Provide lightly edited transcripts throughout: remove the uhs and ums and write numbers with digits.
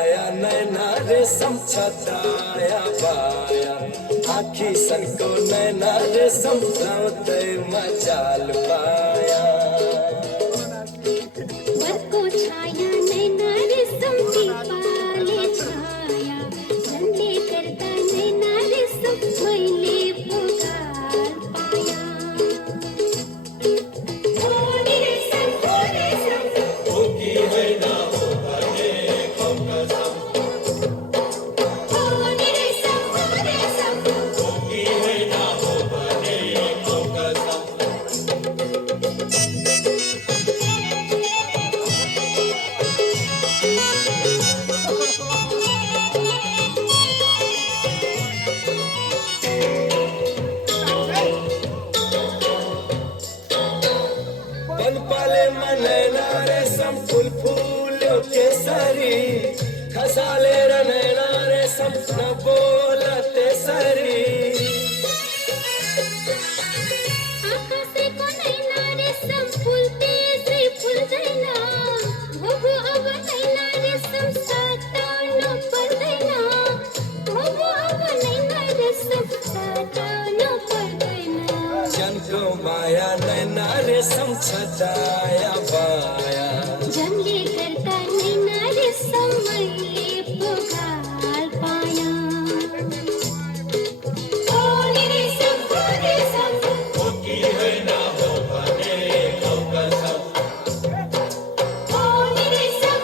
माया नैना रेशम छताया बाया आखी सन को नैना रेशम रावते मजाल पाया वर को छाया नैना रेशम की पाले छाया झंडे करता नैना रेशम मैले पुकार पाया होनी रेशम होगी है ना हो बने कसम होनी रेशम होगी है ना हो बने कसम बन पाले मन नैना रेशम फूल फूल केसरी खसाले नैना रेशम न बोलते सरी आकाशे को नैना रेशम फूलते से फूल जाइना भोगो अब नैना रेशम सातानो पर देना भोगो अब नैना रेशम सातानो पर देना जन को माया नैना रेशम छताया बाया जंगले करता नैना रेशम मैले पुकार पाया होनी रेशम होगी है ना हो बने कसम होनी रेशम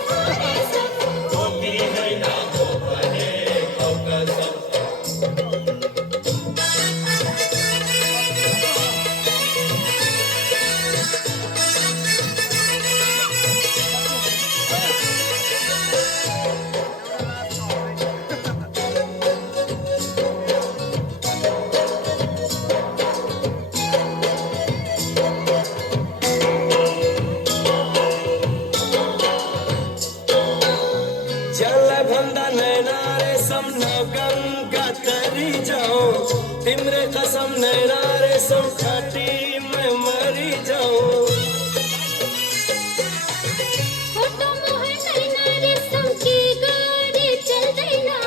होगी है ना हो बने कसम जल भंदा नैना रेशम न गंगा तरी जाओ तिमरे कसम नैना रेशम खाटी मैं मरी जाऊं फोटो मोहर नैना रेशम की गाड़ी चल देना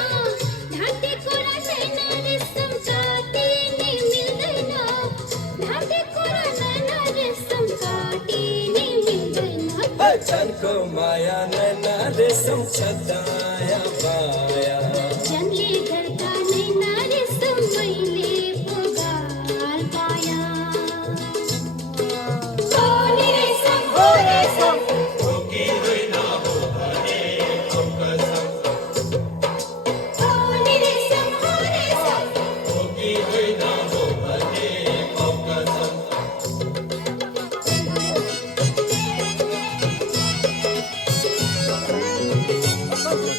ढाटे कोरा नैना रेशम काटे ने मिल देना ढाटे कोरा नैना रेशम काटे ने मिल देना जन को माया नैना रेशम छता